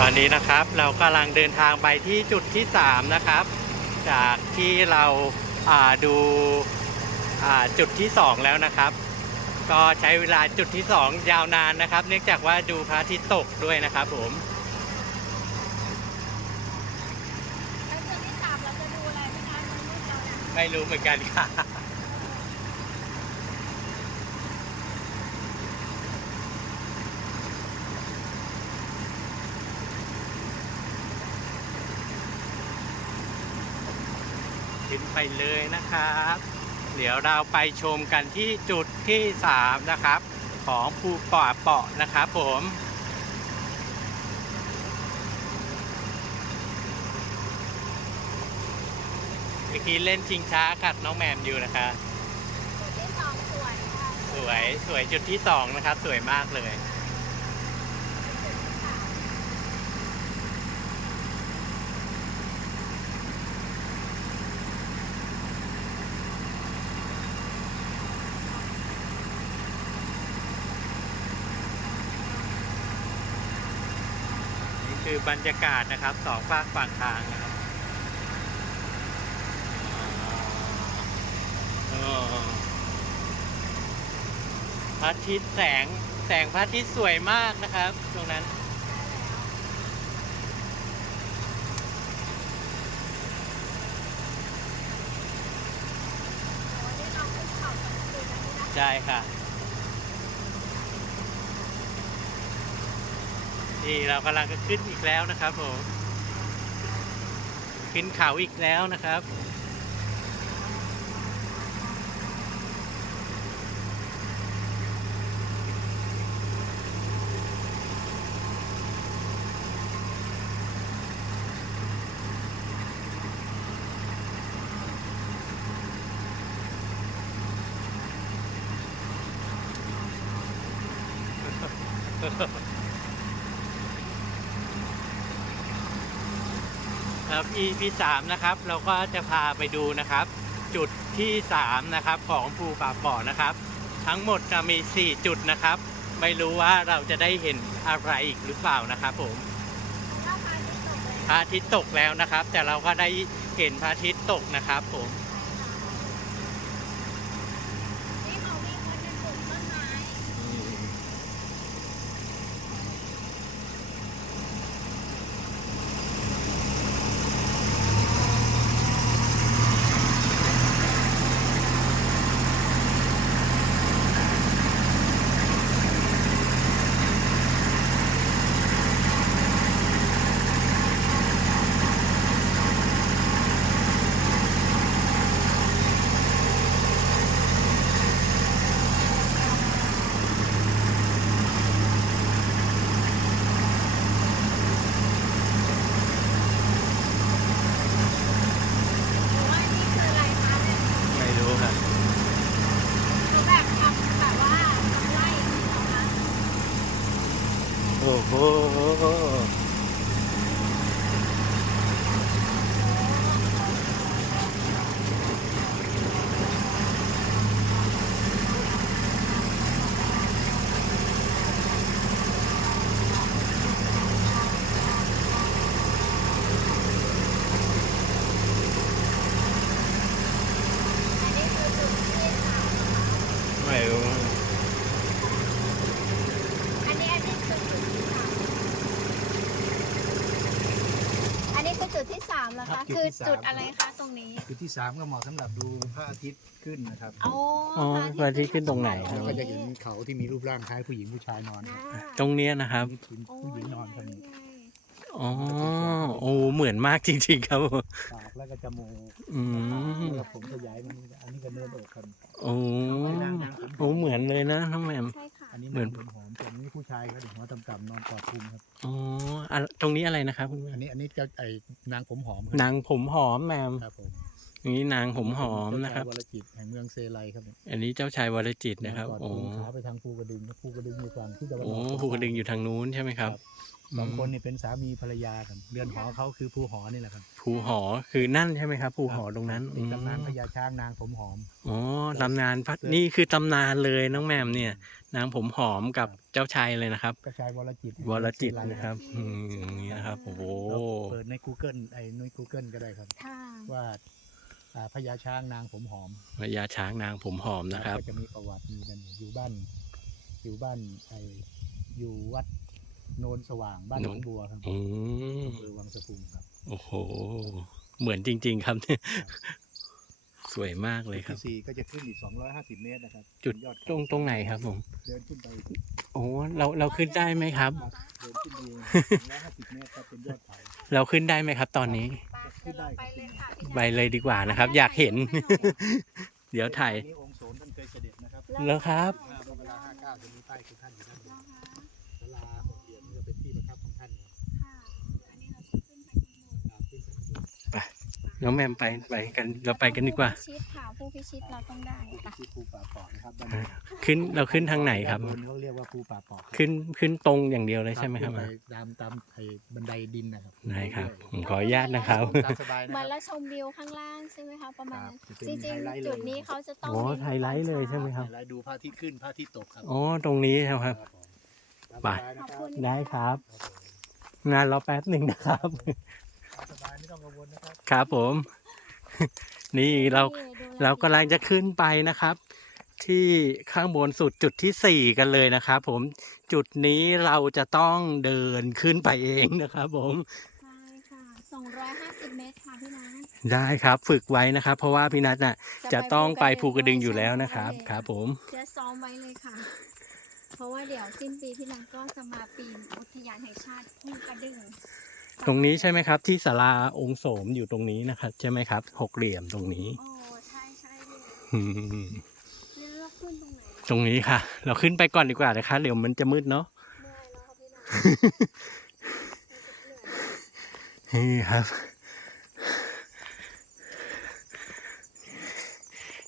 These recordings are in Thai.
ตอนนี้นะครับเรากำลังเดินทางไปที่จุดที่ 3 นะครับ จากที่เราอ่าดูอ่าจุดที่ 2 แล้วนะครับ ก็ใช้เวลาจุดที่ 2 ยาวนานนะครับ เนื่องจากว่าดูพระอาทิตย์ตกด้วยนะครับผมแล้วจุดที่สามเราจะดูอะไรไหมคะมันมืดแล้วนะไม่รู้เหมือนกันค่ะ ขึ้นไปเลยนะครับ เดี๋ยวเราไปชมกันที่จุดที่ 3 นะครับ ของภูป่าเปาะนะครับผมเมื่อกี้เล่นชิงช้ากับน้องแหมมอยู่นะคะจุดที่สองสวยค่ะ สวยสวยจุดที่ 2 นะครับ สวยมากเลย จุดที่สาม นี่ คือบรรยากาศนะครับสองฝากฝั่งทางนะครับพระอาทิตย์แสงแสงพระอาทิตย์สวยมากนะครับ ตรงนั้น ใช่ค่ะ นี่เรากำลังจะขึ้นอีกแล้วนะครับผม ขึ้นเขาอีกแล้วนะครับ ครับ EP 3นะครับ เราก็จะพาไปดูนะครับ จุดที่ 3 นะครับของภูป่าเปาะนะครับ ทั้งหมดจะมี 4 จุดนะครับ ไม่รู้ว่าเราจะได้เห็นอะไรอีกหรือเปล่านะครับผมถ้าพาที่ตกเลยพระอาทิตย์ตกแล้วนะครับ แต่เราก็ได้เห็นพระอาทิตย์ตกนะครับผม นี่เขาวิ่งกันเป็นกลุ่มต้นไม้ หรือว่านี่คืออะไรคะเนี่ย ไม่รู้ครับ เขาแบบทำแบบว่าทำไร่เหรอคะ โอ้โห อันนี้คือจุดที่สาม ไม่รู้ อันนี้อันนี้คือจุดที่สามอันนี้คือจุดที่สามเหรอ ครัคะบจุดคือที่สามจุดอะไรคะตรงนี้จุดที่สามก็เหมาะสำหรับดูพระอาทิตย์ขึ้นนะครับโอ้อ๋อพระอาทิตย์ขึ้นตรงไหนครับก็จะเห็นเขาที่มีรูปร่างคล้ายผู้หญิงผู้ชายนอนนะตรงเนี้ยนะครับนี่คือผู้หญิงนอนคนนี้อ๋อ โอ้เหมือนมากจริงๆครับผมปากแล้วก็จมูกอืมแล้วผมขยายมันอันนี้ก็เนินอกครับโอ้โอ้เหมือนเลยนะน้องแหมมใช่ค่ะ อันนี้เหมือนผมหอมส่วนนี้ผู้ชายก็ถึงหัวต่ำๆนอนกอดคุมครับ อ๋ออะตรงนี้อะไรนะครับคุณแม่อันนี้อันนี้เจ้าไอ้นางผมหอมครันางผมหอมแหมมครับผมอันนี้นางผมหอมนะครับ เจ้าชายวรจิตแห่งเมืองเซไลครับเนี่ยอันนี้เจ้าชายวรจิตนะครับกอดโอ้คุมขาไปทางภูกระดึงภูกระดึงอยู่ฝั่งที่ตะวันโอ้ออกภูกระดึงอยู่ทางนู้นใช่ไหมครับสองคนนี่เป็นสามีภรรยาครับเรือนหอเขาคือภูหอนี่แหละครับภูหอคือนั่นใช่ไหมครับภูหอตรงนั้นมีตำนานอืมพญาช้างนางผมหอม อ๋อตำนานพัดนี่คือตำนานเลยน้องแหมมเนี่ยนางผมหอมกับเจ้าชายเลยนะครับ กระชายวรจิตวรจิตนะครับ อืมอย่างนี้นะครับ โอ้โห เราเปิดใน Google ไอ้ใน Google ก็ได้ครับ ค่ะ ว่าอ่าพญาช้างนางผมหอมพญาช้างนางผมหอมนะครับ ก็จะมีประวัติมีกันอยู่บ้าน อยู่บ้านไออยู่วัดโนนสว่างบ้านหนองบัวครับอืมอำเภอวังสะพุงครับ โอ้โห เหมือนจริง ๆ ครับเนี่ย สวยมากเลยคจุรัดบที่สี่ก็จะขึ้นอีก 250 เมตรนะครับจุดเป็นยอดตรงตรงไหนครับผม เดินขึ้นไปโอ้เราเราขึ้นได้ไหมครับ ครับเดินขึ้นไป250 เมตรครับเป็นยอดเขาเราขึ้นได้ไหมครับ ตอนนี้ไปเดี๋ยวเราไปเลยค่ะพี่ไปเลยดีกว่านะครับ อยากเห็น เดี๋ยวถ่ายนี่องค์โสนท่านเคยเสด็จนะครับแล้วครับห้าเวลา59จะมีป้ายคือท่านอยู่ด้านบน นน้องแหมมไปไปกันเราไปกันดีกว่า ผู้พิชิตค่ะผู้พิชิตเราต้องได้ค่ะที่ภูป่าปอกนะครับด้านบนขึ้นเราขึ้นทางไหนครับ ด้านบนเขาเรียกว่าภูป่าปอกครับขึ้นขึ้นตรงอย่างเดียวเลยใช่ไหมครับ ขึ้นปตามตามไอ้บันไดดินนะครับได้ครับผมขออนุญาตนะครับ ตามสบายนะเหมือนคเรารับ ชมวิวข้างล่างใช่ไหมคะประมาณนั้นครับจะจเป็นริงไฮไลท์ๆเลย จุดนี้เขาจะต้องโอ้เน้นไฮไลท์เลยใช่ไหมครับไฮไลท์ดูพระอาทิตย์ขึ้นพระอาทิตย์ตกครับ อ๋อตรงนี้นะครับผมตามไปสบายนะขอบครับ คุณได้ครับครับผมงานเราแป๊บหนึ่งนะครับตาม สบายไม่ต้องกังวลนะครับครับผม นี่เราดูแลเรากำลังจะขึ้นไปนะครับ ที่ข้างบนสุดจุดที่สี่กันเลยนะครับ ผมจุดนี้เราจะต้องเดินขึ้นไปเองนะครับผมใช่ค่ะ250 เมตรค่ะพี่นัทได้ครับฝึกไว้นะครับ เพราะว่าพี่นัทน่ะ จะต้องไปภูกระดึงอยู่แล้วใช่นะครับครับผมจะซ้อมไว้เลยค่ะ เพราะว่าเดี๋ยวสิ้นปีพี่นัทก็จะมาปีนอุทยานแห่งชาติภูกระดึง ตรงนี้ใช่ไหมครับ ที่ศาลาองค์โสมอยู่ตรงนี้นะครับ ใช่ไหมครับ หกเหลี่ยมตรงนี้โอ้ใช่ใช่เลยอืมเนี่ยเราขึ้นตรงไหนตรงนี้ค่ะ เราขึ้นไปก่อนดีกว่านะคะ เดี๋ยวมันจะมืดเนาะเมื่อยแล้วค่ะพี่นัทนี่ครับ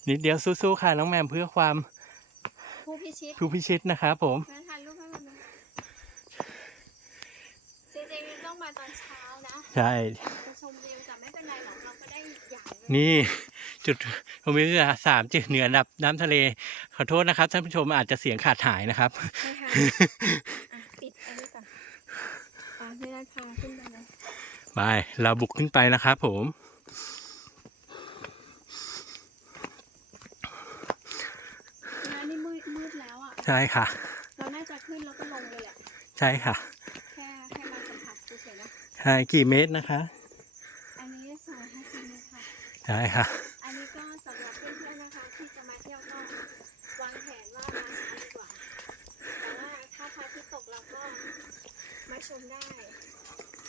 นิดเดียวสู้ๆค่ะน้องแมมเพื่อความผู้พิชิต ผู้พิชิตนะครับผมมาถ่ายรูปให้มันหน่อยจริงๆต้องมาตอนเช้านะ ใช่จะชมวิวแต่ไม่เป็นไรหรอกเราก็ได้ใหญ่เลยนี่จุดชมวิวสามจุดเหนือระดับน้ำทะเล ขอโทษนะครับ ท่านผู้ชมอาจจะเสียงขาดหายนะครับใช่ค่ะอะปิดอันนี้ก่อนอะพี่นัทพาขึ้นไปเลยไปเราบุกขึ้นไปนะครับผมพี่นัทนี่มืดมืดแล้วอะ ใช่ค่ะ เราน่าจะขึ้นแล้วก็ลงเลยแหละ ใช่ค่ะ แค่ให้มาสัมผัสเฉ ยๆนะใช่กี่เมตรนะคะ อันนี้สองห้าสิบเมตรค่ะ ใช่ค่ะ อันนี้ก็สำหรับเพื่อนๆนะคะที่จะมาเที่ยวก็วางแผนว่ามาเช้าดีกว่า แต่ว่าถ้าพระอาทิตย์ตกเราก็มาชมได้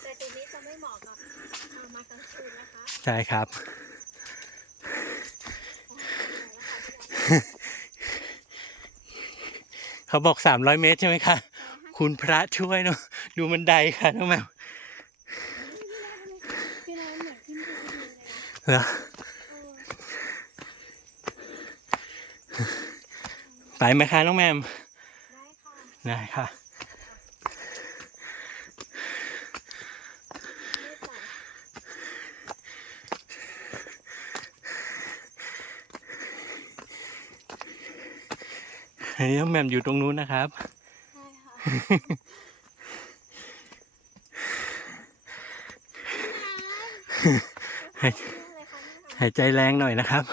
แต่จุดนี้จะไม่เหมาะกับเอ่อมากลางคืนนะคะใช่ครับโอ้ยเหนื่อยแล้วค่ะพี่นัทเขาบอก 300 เมตรใช่ไหมคะซอยห้าคุณพระช่วยเนาะดูบันไดค่ะน้องแมว พี่นัทเหมือนขึ้นภูกระดึงเลยนะ เหรอเออไปไหมคะน้องแมม ได้ค่ะ ได้ค่ะไม่ต่ำอันนี้น้องแมมอยู่ตรงนู้นนะครับ ใช่ค่ะพี่นัทให้ชื่ออะไรคะเนี่ยหายใจแรงหน่อยนะครับ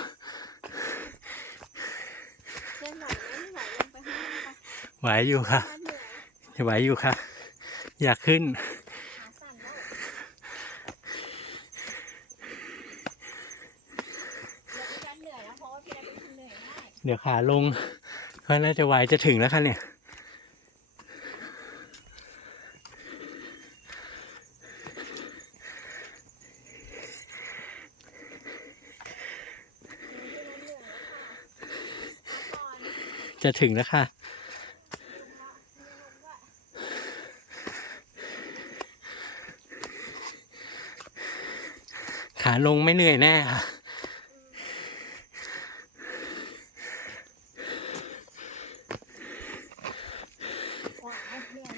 เล่นไหวไหมไม่ไหวลงไปข้างล่างไปไหวอยู่ค่ะพี่นัทเหนื่อยไหวอยู่ค่ะ อยากขึ้นขาสั่นแล้วเดี๋ยวพี่นัทเหนื่อยนะเพราะว่าพี่นัทเป็นคนเหนื่อยง่ายเดี๋ยวขาลงก็น่าจะไหวจะถึงแล้วค่ะเนี่ย จะถึงแล้วค่ะ ขาลงไม่เหนื่อยแน่ค่ะว้าวเพื่อย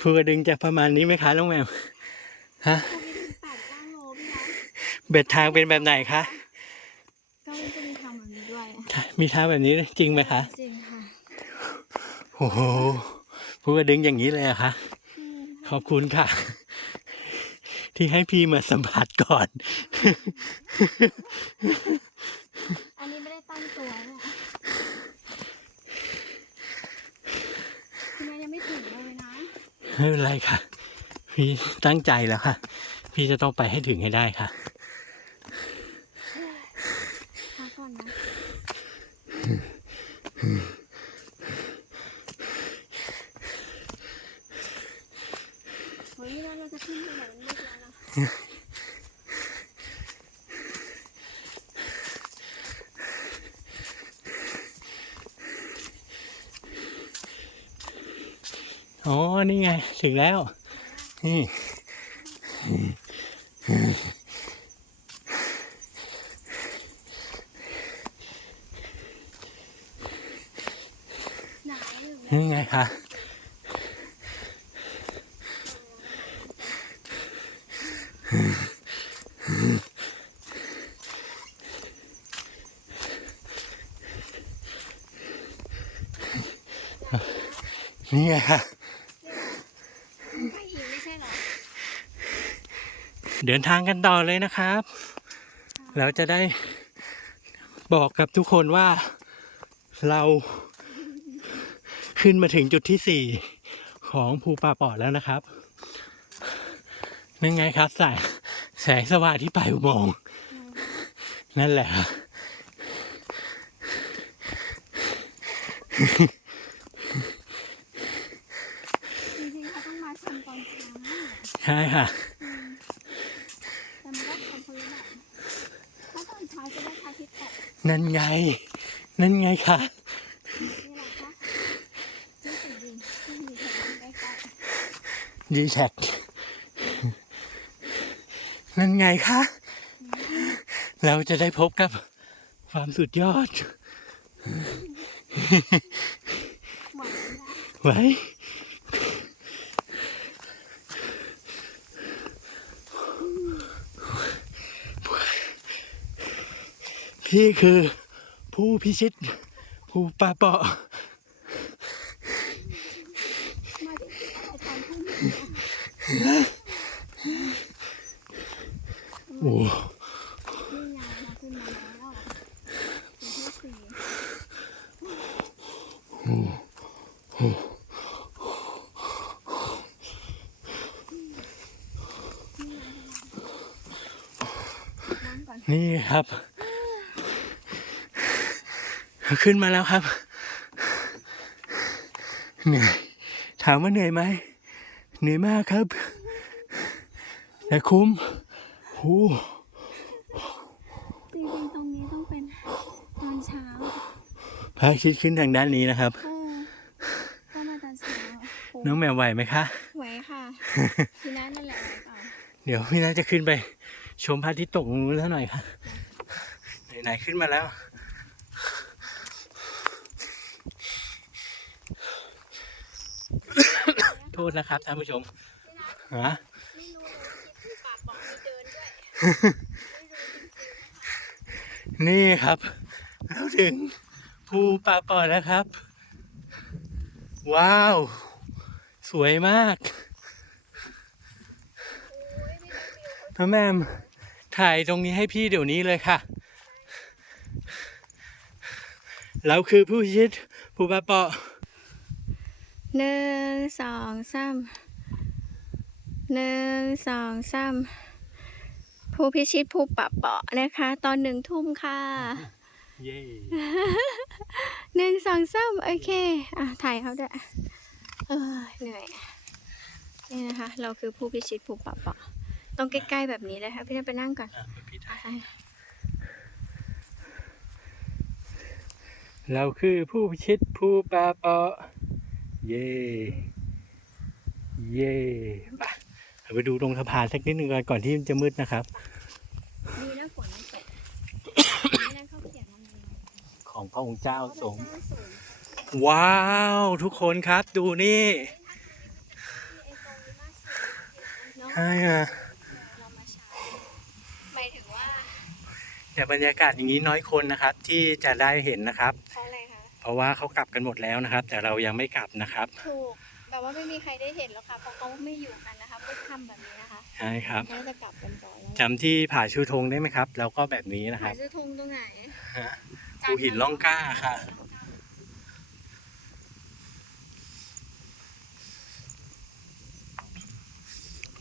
ภูกระดึงจะประมาณนี้ไหมคะน้องแมว ฮะ เบ็ดทางเป็นแบบไหนคะก็มันจะมีทางแบบนี้ด้วยอะมีทางแบบนี้จริงไหมคะจริงค่ะโอ้โหภูกระดึงอย่างนี้เลยอะคะอืมขอบคุณค่ะ ที่ให้พี่มาสัมผัสก่อน อันนี้ไม่ได้ตั้งตัวเนี่ยคุณนายยังไม่ถึงเลยนะไม่เป็นไรค่ะ พี่ตั้งใจแล้วค่ะ พี่จะต้องไปให้ถึงให้ได้ค่ะ พักก่อนนะเฮ้ยแล้วเราจะขึ้นไปไหนมันมืดแล้วนะ อ๋อ นี่ไง ถึงแล้ว นี่อยู่ นี่ไงคะ นี่ไงค่ะไม่หิวไม่ใช่เหรอเดินทางกันต่อเลยนะครับเราจะได้บอกกับทุกคนว่าเราขึ้นมาถึงจุดที่สี่ของภูป่าปอดแล้วนะครับ นั่นไงครับแสงแสงสว่างที่ปลายอุโมงค์นั่นแหละครับจริงๆเขาต้องมาชมตอนเช้าใช่ค่ะ แต่มันก็ทำพื้นแบบถ้าตอนเช้าจะได้พระอาทิตย์ตกนั่นไง นั่นไงค่ะ นี่แหละคะที่สุดดีที่มีแถวใกล้ ดีแท็ก นั่นไงคะ เราจะได้พบกับความสุดยอดๆหวานนะไว้พี่คือผู้พิชิต ผู้ปาเปาะมาที่ไอตอนทุ่มโอ้นี่ไงมาขึ้นมาแล้วตัวที่สี่นั่งก่อนนี่ครับ ขึ้นมาแล้วครับ เหนื่อยถามว่าเหนื่อยไหมเหนื่อยมากครับ แต่คุ้ม จริงๆตรงนี้ต้องเป็นตอนเช้าพระอาทิตย์ขึ้นทางด้านนี้นะครับ เออก็มาตอนเช้าโอ้น้องแมวไหวไหมคะ ไหวค่ะ ทีนั้นนั่นแหละไหวเปล่าเดี๋ยวพี่น่าจะขึ้นไป ชมพระอาทิตย์ตกตรงนู้นแล้วหน่อยค่ะ ไหนๆขึ้นมาแล้ว โทษนะครับท่านผู้ชมฮะ ไม่รู้เลยที่ผู้ป่าบอกมีเดินด้วย นี่ครับเราถึงภูป่าปอดแล้วครับ ว้าว สวยมากพ่อแม่มถ่ายตรงนี้ให้พี่เดี๋ยวนี้เลยค่ะเราคือผู้ชิตภูป่าปอหนึ่งสองสามหนึ่งสองสาม ผู้พิชิตผู้ปรับเปาะนะคะ ตอนหนึ่งทุ่มค่ะ เย่หนึ่งสองสามโอเค อะ ถ่ายเขาด้วยเออเหนื่อย นี่นะคะ เราคือผู้พิชิตผู้ปรับเปาะต้องใกล้ๆแบบนี้เลยค่ะ พี่นันไปนั่งก่อน อะพี่ถ่ายอะเราคือผู้พิชิตภูป่าปอเย่เย่ไปเรา ไปดูตรงสะพานสักนิดหนึ่งก่อนก่อนที่มันจะมืดนะครับ ดีแล้วฝนมันตกนี่นั่นเขาเขียนมันเลยของพระองค์เจ้าทรงเจ้าสูงว้าว ทุกคนครับดูนี่ไอ้ตรงนี้มากสุดเนาะใช่อะเรามาใช้หมายถึงว่าแต่บรรยากาศอย่างนี้น้อยคนนะครับ ที่จะได้เห็นนะครับ เพราะอะไรคะเพราะว่าเขากลับกันหมดแล้วนะครับ แต่เรายังไม่กลับนะครับ ถูก แบบว่าไม่มีใครได้เห็นแล้วค่ะเพราะเขาไม่อยู่กันนะคะมืดค่ำแบบนี้นะคะใช่ครับน่าจะกลับกันก่อนแล้วจำที่ผาชูธงได้ไหมครับ แล้วก็แบบนี้นะคหารับซื้อธงตรงไหนฮะภูหินล่องกล้าค่ะ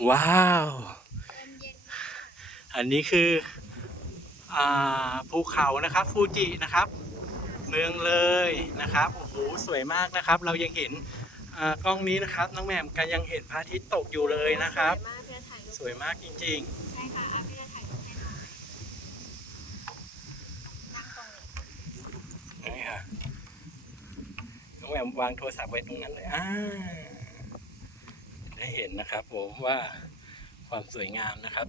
ว้าว เย็นเย็นอันนี้คืออ่าภูเขานะครับฟูจินะครับ เมืองเลยนะครับโอ้โหสวยมากนะครับ เรายังเห็นอ่า กล้องนี้นะครับน้องแหม่มกันยังเห็นพระอาทิตย์ตกอยู่เลยนะครับ สวยมากเลยถ่ายรูปสวยมากจริงใช่ค่ะอาพี่จะถ่ายรูปให้หน่อยนั่งตรงนี้ๆนี่ค่ะน้องแหม่มวางโทรศัพท์ไว้ตรงนั้นเลยอ่าได้เห็นนะครับผมว่าความสวยงามนะครับ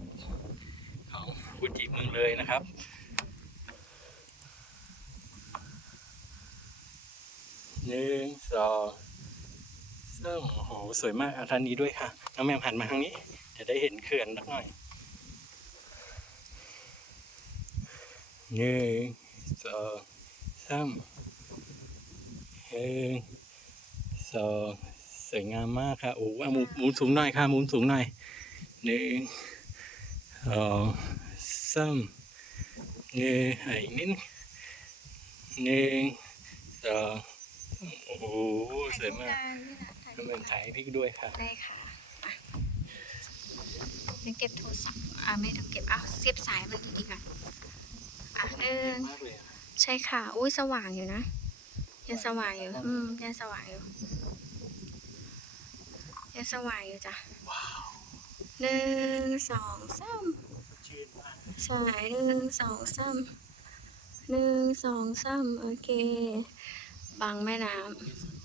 ของฟูจิเมืองเลยนะครับหนึ่งสอง สามโอ้โหสวยมากอาท่านนี้ด้วยค่ะ น้องแมมหันมาทางนี้จะได้เห็นเขื่อนสักหน่อยหนึ่งสองสามหนึ่งสองสวยงามมากค่ะโอ้เอามุมมุมสูงหน่อยค่ะ มุมสูงหน่อยหนึ่งสองสามหนึ่งอีกนิดหนึ่งสองโอ้โหสวยมาก ถ่ายน้รูองปแหม่มกันถ่ายให้พี่ด้วยค่ะ ได้ค่ะอะเดี๋ยวเก็บโทรศัพท์อะไม่ต้องเก็บอะเสียบสายมันดีๆก่อนอะหนึ่งมากเลยอะใช่ค่ะ อุ้ยสว่างอยู่นะ ยังสว่างอยู่ อืมยังสว่างอยู่ ยังสว่างอยู่จ้ะว้าวหนึ่งสองสามชื่นมากสายหนึ่งสองสามหนึ่งสองสามโอเค บังแม่น้ำ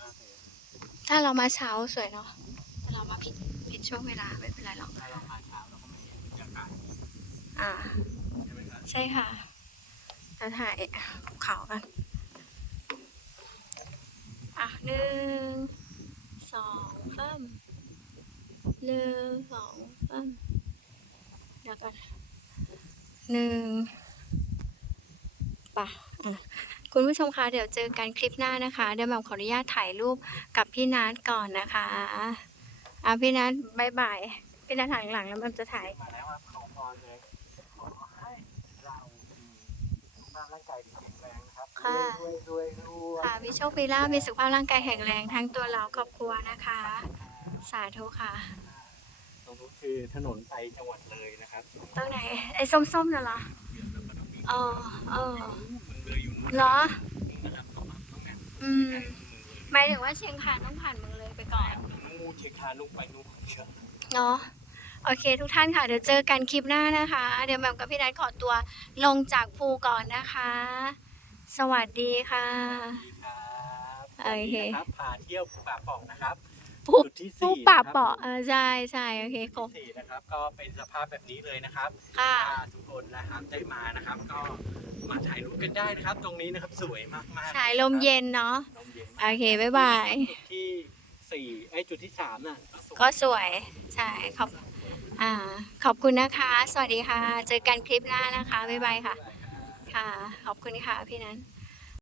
ถ้าเรามาเช้าสวยเนาะแต่เรามาผิดผิดช่วงเวลาไม่เป็นไรหรอกถ้าเรามาเช้าเราก็ไม่เห็นบรรยากาศอ่า ใช่ไหมครับใช่ค่ะเราถ่ายภูเขากันอะหนึ่งสองสามหนึ่งสองสามเดี๋ยวกันหนึ่งป่ะอะ คุณผู้ชมคะเดี๋ยวเจอกันคลิปหน้านะคะ เดี๋ยวแหม่มขออนุญาตถ่ายรูปกับพี่นัทก่อนนะคะอะพี่นัทบายบายพี่นัทถ่ายหลังแล้วแหมันจะถ่ายมาแล้วครับขอพรเลยขอให้เรามีสุขภาพร่างกายที่แข็งแรงนะครับค่ะรวยรวยรวยค่ะมีโชคมีลาภมีสุขภาพร่างกายแข็งแรงทั้งตัวเราครอบครัวนะคะ สาธุค่ะตรงนู้นคือถนนไปจังหวัดเลยนะครับตรงไหนไอ้ส้มๆน่ะเหรอเดี๋ยวเราก็ต้องมีอ๋อเออ เมืองเลยอยู่นู้นเหรอนะครับน้องน้องแหม่มอืมใกล้เมืองเลยหมายถึงว่าเชียงคานต้องผ่านเมืองเลยไปก่อนน้องงูเชียงคานลูกไปลูกเชียงเนาะโอเค ทุกท่านค่ะ เดี๋ยวเจอกันคลิปหน้านะคะ เดี๋ยวแหม่มกับพี่นัทขอตัวลงจากภูก่อนนะคะ สวัสดีค่ะดีครับโอเควันนี้นะครับพาเที่ยวภูป่าป่องนะครับ ภูจุดที่ภูสี่ป่านะครับเปาะเออใช่ใช่โอเคครบจุดที่สี่นะครับ ก็เป็นสภาพแบบนี้เลยนะครับค่ะ ถ้าทุกคนนะครับได้มานะครับ ก็มาถ่ายรูปกันได้นะครับ ตรงนี้นะครับสวยมากๆสายลมเย็นเนาะ ลมเย็นมากโอเคบ๊ายบาย จุดที่สี่ไอ้ยจุดที่สามน่ะสวย ก็สวย ใช่ขอบอ่าขอบคุณนะคะ สวัสดีค่ะ เจอกันคลิปหน้านะคะ บ๊ายบายค่ะ ค่ะ ขอบคุณค่ะพี่นัน